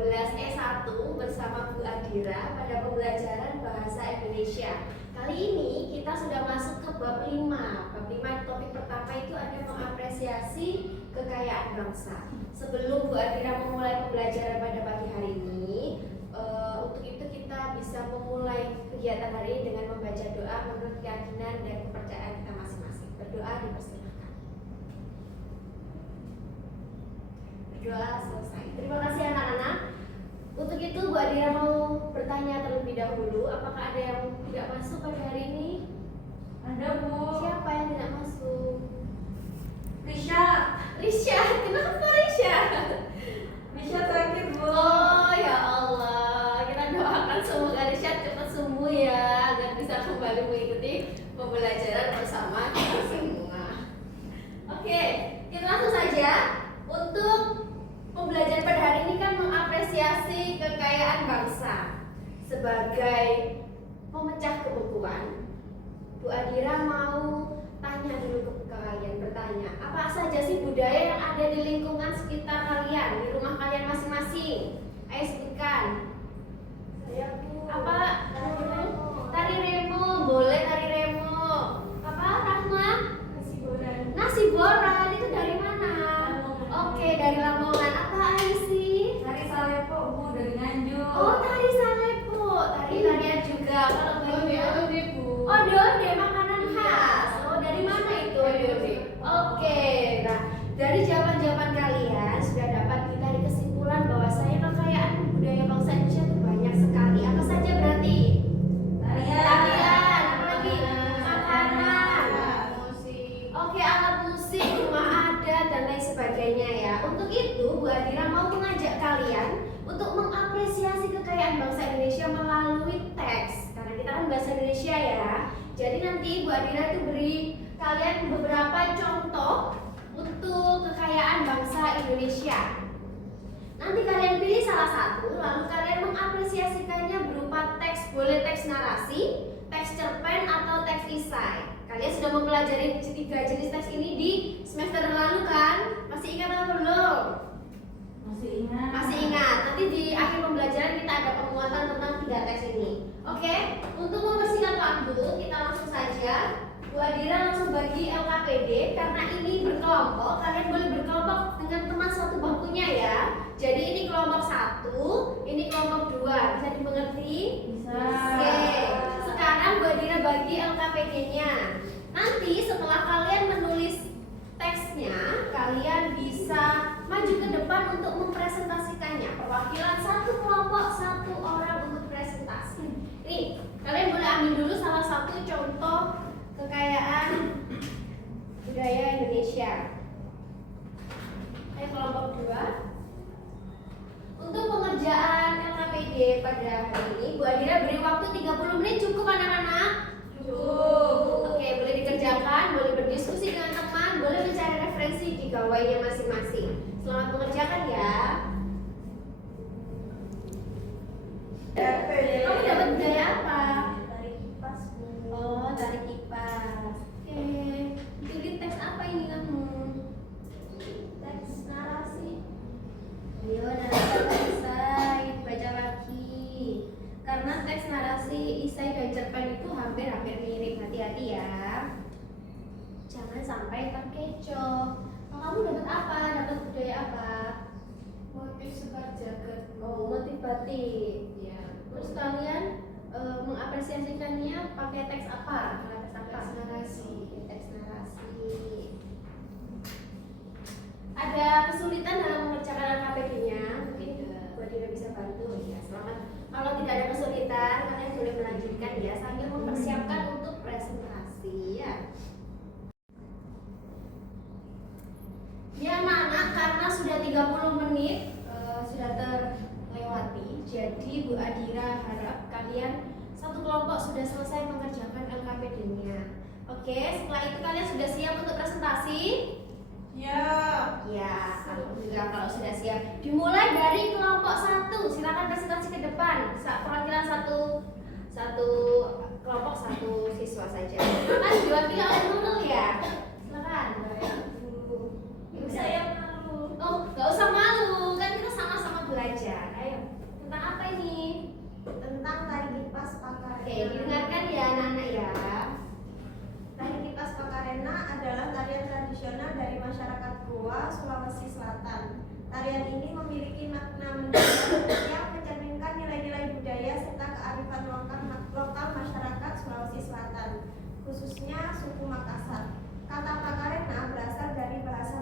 12E1 bersama Bu Adira pada pembelajaran Bahasa Indonesia. Kali ini kita sudah masuk ke bab 5. Bab 5 topik pertama itu ada mengapresiasi kekayaan bangsa. Sebelum Bu Adira memulai pembelajaran pada pagi hari ini, untuk itu kita bisa memulai kegiatan hari ini dengan membaca doa menurut keyakinan dan kepercayaan kita masing-masing. Berdoa dipersilakan. Berdoa selesai. Terima kasih anak-anak. Untuk itu Bu Adira mau bertanya terlebih dahulu, apakah ada yang tidak masuk pada hari ini? Ada, Bu. Siapa yang tidak masuk? Risha. Risha, kenapa Risha? Risha terakhir, Bu. Oh ya Allah, kita doakan semoga Risha cepat sembuh ya, agar bisa kembali mengikuti pembelajaran bersama kita semua. Oke, kita langsung saja. Untuk pembelajaran pada hari ini kan mengapresiasi kekayaan bangsa. Sebagai pemecah kebekuan, Bu Adira mau tanya dulu ke kalian, bertanya, apa saja sih budaya yang ada di lingkungan sekitar kalian, di rumah kalian masing-masing? Ayo sebutkan. Saya, Bu. Apa? Tari remo, boleh tari remo. Apa? Rahma? Nasi goreng. Nasi boran, itu dari mana? Oke, dari Lamongan. Apa Aisy? Tari Salepo, Bu, dari Nganjuk. Oh, tari Salepo, tarian juga. Kalau Ode, Bu. Ode, makanan khas. Oh, dari mana itu ode? Oke, nah dari jawaban-jawaban kalian sudah dapat ditarik kesimpulan bahwasanya kekayaan budaya bangsa Indonesia itu banyak sekali. Apa saja berarti? Tarian, apa lagi? Makanan. Musik. Oke, alat musik, rumah adat dan lain sebagainya ya. Untuk itu, Bu Adira mau mengajak kalian untuk mengapresiasi kekayaan bangsa Indonesia melalui teks. Karena kita kan bahasa Indonesia ya. Jadi nanti Bu Adira itu beri kalian beberapa contoh untuk kekayaan bangsa Indonesia. Nanti kalian pilih salah satu, lalu kalian mengapresiasikannya berupa teks, boleh teks narasi, teks cerpen atau teks isai. Kalian sudah mempelajari 3 jenis teks ini di semester lalu kan? Masih ingat atau belum? Masih ingat. Masih ingat. Nanti di akhir pembelajaran kita ada penguatan tentang 3 teks ini. Oke? Untuk mempersingkat waktu, kita langsung saja. Bu Adira langsung bagi LKPD karena ini berkelompok. Kalian boleh berkelompok dengan teman satu bangkunya ya. Jadi ini kelompok 1, ini kelompok 2. Bisa dimengerti? Bisa. Oke. Sekarang Bu Adira bagi LKPD-nya. Nanti setelah kalian menulis teksnya, kalian bisa maju ke depan untuk mempresentasikannya. Perwakilan satu kelompok, 1 orang untuk presentasi. Nih, kalian boleh ambil dulu salah satu contoh kekayaan budaya Indonesia. Ayo kelompok 2. Untuk pengerjaan LKPD pada hari ini, Bu Adira beri waktu 30 menit, cukup anak-anak? Cukup. Oke, boleh dikerjakan, boleh berdiskusi dengan teman, boleh mencari referensi di gawainya masing-masing. Selamat mengerjakan ya. Kamu dapat budaya apa? Tarik kipas, Bu. Oh, tarik kipas. Oke, pilih teks apa ini kamu? Teks narasi. Ayo, narasi atau isai, baca lagi. Karena teks narasi, isai dan cerpen itu hampir-hampir mirip. Hati-hati ya. Jangan sampai terkecoh. Kalau kamu dapat apa? Dapat budaya apa? Motif sekar jagat. Oh, motif batik. Ya. Terus kalian mengapresiasikannya pakai teks apa? Teks apa? Teks narasi. Teks narasi. Ada kesulitan dalam mengerjakan LKPD-nya? Mungkin Bu Adira bisa bantu ya. Selamat. Kalau tidak ada kesulitan, kalian boleh melanjutkan ya sambil mempersiapkan untuk presentasi ya. Ya anak-anak, karena sudah 30 menit sudah terlewati, jadi Bu Adira harap kalian satu kelompok sudah selesai mengerjakan LKPD-nya. Oke, setelah itu kalian sudah siap untuk presentasi? Ya. Ya, alhamdulillah kalau sudah siap. Dimulai dari kelompok 1. Silakan presentasi ke depan. Perwakilan satu kelompok 1 siswa saja. Silakan diwakili oleh Nurul ya. Silakan. Saya malu. Oh, gak usah malu, kan kita sama-sama belajar. Ayo. tentang tari kipas Oke, Pakarena. didengarkan ya anak-anak ya. Tari kipas Pakarena adalah tarian tradisional dari masyarakat Goa, Sulawesi Selatan. Tarian ini memiliki makna mendalam yang mencerminkan nilai-nilai budaya serta kearifan lokal masyarakat Sulawesi Selatan, khususnya suku Makassar. Kata Pakarena berasal dari bahasa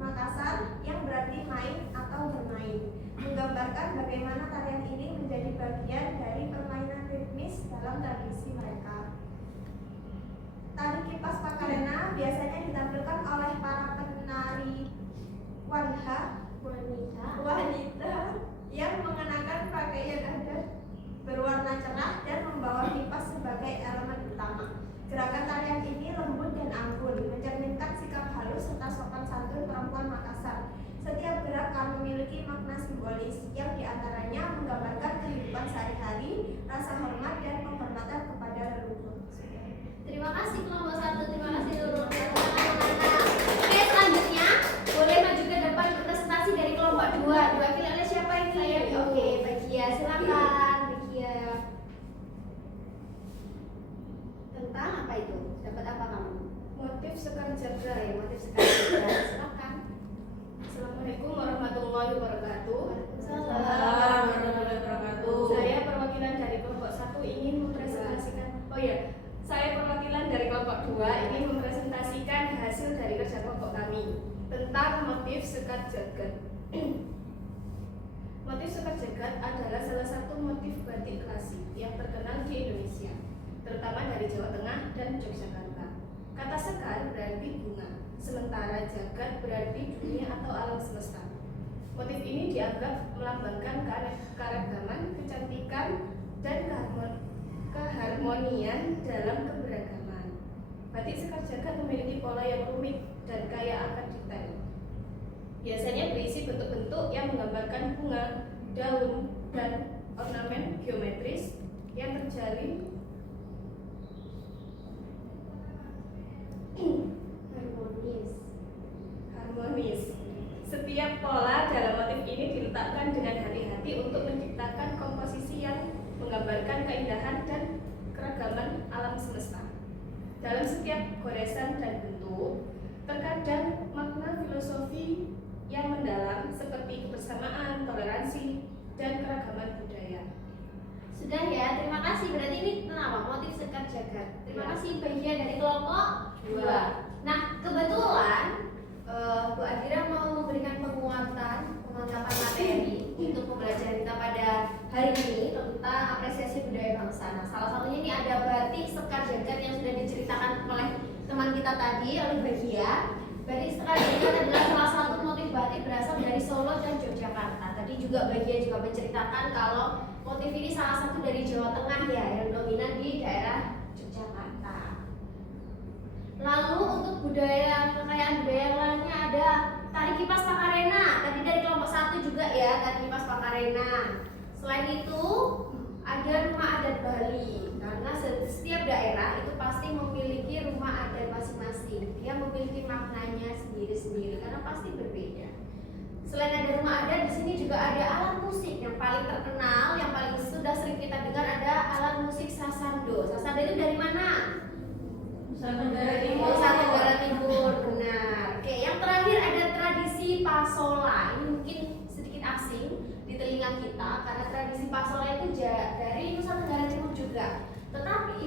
Makassar yang berarti main atau bermain, menggambarkan bagaimana tarian ini menjadi bagian dari permainan ritmis dalam tradisi mereka. Tari kipas Pakarena biasanya ditampilkan oleh para penari wanita yang mengenakan pakaian adat berwarna cerah dan membawa kipas sebagai elemen utama. Gerakan tarian ini lembut dan anggun, mencerminkan sikap halus serta sopan santun perempuan Makassar. Setiap gerakan memiliki makna simbolis yang diantaranya menggambarkan kehidupan sehari-hari, rasa hormat dan penghormatan kepada leluhur. Terima kasih kelompok 1, terima kasih Nurul. Oke, selanjutnya boleh maju ke depan presentasi dari kelompok 2. Diwakili oleh siapa ini? Saya, Bu. Oke, Bagia, silakan Bagia. Tentang apa itu? Dapat apa kamu? Motif Sekar Jaga. Oke, motif sekali. Silakan. Assalamualaikum warahmatullahi wabarakatuh. Waalaikumsalam warahmatullahi wabarakatuh. Saya perwakilan dari kelompok 1 ingin mempresentasikan. Saya perwakilan dari kelompok 2 ingin mempresentasikan hasil dari kerja kelompok kami tentang motif Sekar Jagat. Motif Sekar Jagat adalah salah satu motif batik klasik yang terkenal di Indonesia, terutama dari Jawa Tengah dan Yogyakarta. Kata sekar berarti bunga, sementara jagat berarti dunia atau alam semesta. Motif ini dianggap melambangkan keragaman, kecantikan, dan keharmonian dalam keberagaman. Batik Sekar Jagat memiliki pola yang rumit dan kaya akan detail. Biasanya berisi bentuk-bentuk yang menggambarkan bunga, daun, dan ornamen geometris yang terjalin harmonis. Setiap pola dalam motif ini diletakkan dengan hati-hati untuk menciptakan komposisi yang menggambarkan keindahan dan keragaman alam semesta. Dalam setiap goresan dan bentuk, terkadang makna filosofi yang mendalam seperti kebersamaan, toleransi, dan keragaman budaya. Sudah ya, terima kasih. Berarti ini tentang apa? Motif Sekar Jagat. Terima kasih Bagia dari kelompok 2. Nah, kebetulan Bu Adira mau memberikan penguatan, pemantapan materi untuk pembelajaran kita pada hari ini tentang apresiasi budaya bangsa. Nah, salah satunya ini ada batik Sekar Jagat yang sudah diceritakan oleh teman kita tadi, oleh Bagia. Batik Sekar Jagat adalah salah satu motif batik berasal dari Solo dan Yogyakarta. Tadi juga Bagia juga menceritakan kalau motif ini salah satu dari Jawa Tengah ya, yang dominan di daerah Yogyakarta. Lalu untuk kekayaan budaya yang lainnya ada tari kipas Pakarena. Tadi dari kelompok 1 juga ya, tari kipas Pakarena. Selain itu ada rumah adat Bali. Karena setiap daerah itu pasti memiliki rumah adat masing-masing. Dia memiliki maknanya sendiri-sendiri karena pasti berbeda. Selain ada rumah adat, di sini juga ada alat musik yang paling terkenal, yang paling sudah sering kita dengar ada alat musik sasando. Sasando itu dari mana? Nusa Tenggara Timur, benar. Oke, yang terakhir ada tradisi pasola. Ini mungkin sedikit asing di telinga kita karena tradisi pasola itu dari Nusa Tenggara Timur juga. Tetapi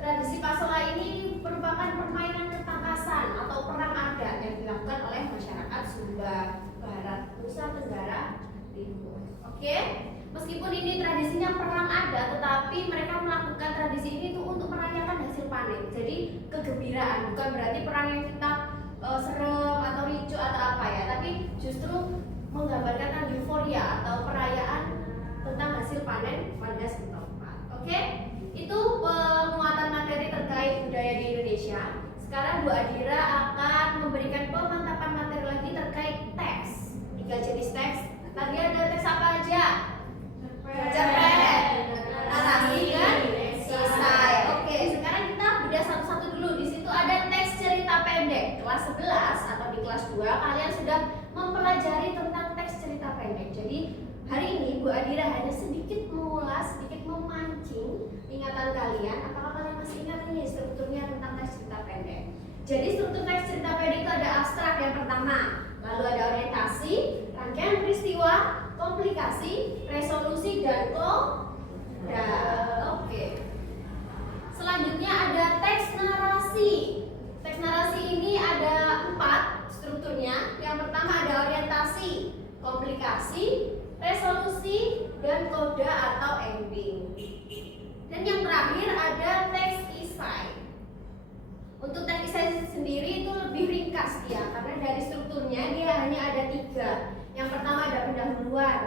tradisi pasola ini merupakan permainan ketangkasan atau perang adat yang dilakukan oleh masyarakat Sumba Barat, Nusa Tenggara Timur. Oke, meskipun ini tradisinya perang adat, tetapi mereka melakukan tradisi ini tuh untuk merayakan hasil panen. Jadi kegembiraan, bukan berarti perang yang kita serem atau ricu atau apa ya, tapi justru menggambarkan euforia atau perayaan tentang hasil panen pada setempat. Oke, itu penguatan materi terkait budaya di Indonesia. Sekarang Bu Adira akan memberikan pemantapan materi lagi terkait teks. 3 jenis teks. Tadi ada teks apa aja? Cerpen, narasi, dan esai. Oke, sekarang kita bedah satu-satu dulu. Di situ ada teks cerita pendek. Kelas 11 atau di kelas 2 kalian sudah mempelajari tentang teks cerita pendek. Jadi hari ini Bu Bu Adira hanya sedikit mengulas, sedikit memancing ingatan kalian. Apakah kalian masih ingat ini strukturnya tentang teks cerita pendek? Jadi struktur teks cerita pendek itu ada abstrak yang pertama, lalu ada orientasi, rangkaian peristiwa, komplikasi, resolusi, dan koda. Oke. Selanjutnya ada teks narasi. Teks narasi ini ada 4 strukturnya. Yang pertama ada orientasi, komplikasi, resolusi, dan koda atau ending. Dan yang terakhir ada teks isai. Untuk teks isai sendiri itu lebih ringkas ya, karena dari strukturnya dia hanya ada 3. Yang pertama ada pendahuluan,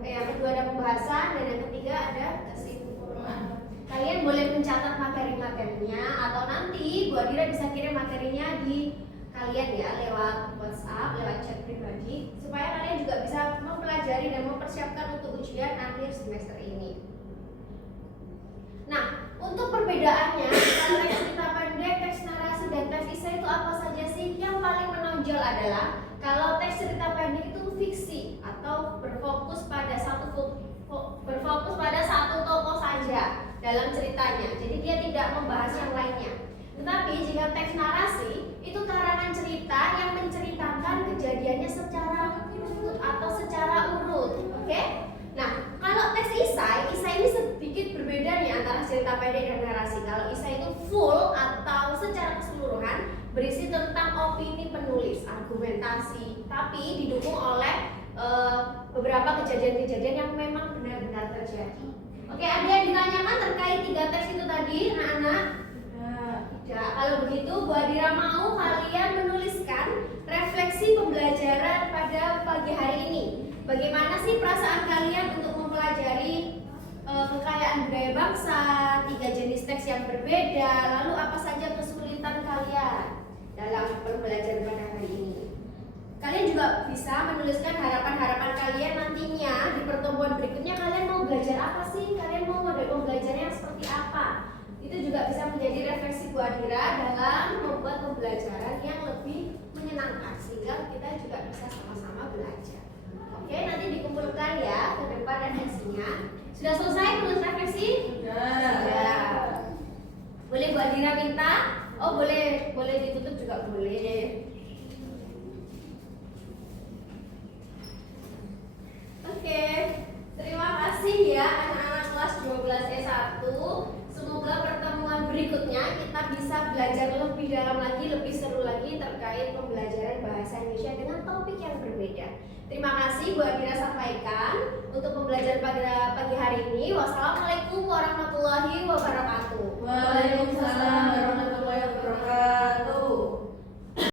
yang kedua ada pembahasan, dan yang ketiga ada kesimpulan. Kalian boleh mencatat materi-materinya atau nanti Bu Adira bisa kirim materinya di kalian ya lewat WhatsApp, lewat chat pribadi supaya kalian juga bisa mempelajari dan mempersiapkan untuk ujian akhir semester ini. Nah, untuk perbedaannya antara teks cerita pendek, teks narasi, dan teks isai itu apa saja sih? Yang paling menonjol adalah kalau teks cerita pendek itu fiksi atau berfokus pada satu tokoh saja dalam ceritanya. Jadi dia tidak membahas yang lainnya. Tetapi jika teks narasi itu karangan cerita yang menceritakan kejadiannya secara utuh atau secara urut. Oke? Nah, kalau teks isai ini sedikit berbeda nih antara cerita pendek dan narasi. Kalau isai itu full atau secara keseluruhan berisi tentang opini penulis, argumentasi, tapi didukung oleh beberapa kejadian-kejadian yang memang benar-benar terjadi. Oke, ada yang ditanyakan terkait 3 teks itu tadi, anak-anak? Tidak. Kalau begitu, Bu Adira mau kalian menuliskan refleksi pembelajaran pada pagi hari ini. Bagaimana sih perasaan kalian untuk mempelajari kekayaan budaya bangsa, 3 jenis teks yang berbeda, lalu apa saja kesulitan kalian dalam pembelajaran pada hari ini? Kalian juga bisa menuliskan harapan-harapan kalian nantinya di pertemuan berikutnya. Kalian mau belajar apa sih? Kalian mau model pembelajarannya seperti apa? Itu juga bisa menjadi refleksi Bu Adira dalam membuat pembelajaran yang lebih menyenangkan sehingga kita juga bisa sama-sama belajar. Oke, nanti dikumpulkan ya ke depan refleksinya. Sudah selesai menulis refleksi? Sudah. Boleh Bu Adira minta? Oh, boleh ditutup juga boleh. Oke, terima kasih ya anak-anak kelas 12 S1. Semoga pertemuan berikutnya kita bisa belajar lebih dalam lagi, lebih seru lagi terkait pembelajaran bahasa Indonesia dengan topik yang berbeda. Terima kasih Bu Adira sampaikan untuk pembelajaran pada pagi hari ini. Wassalamualaikum warahmatullahi wabarakatuh. Waalaikumsalam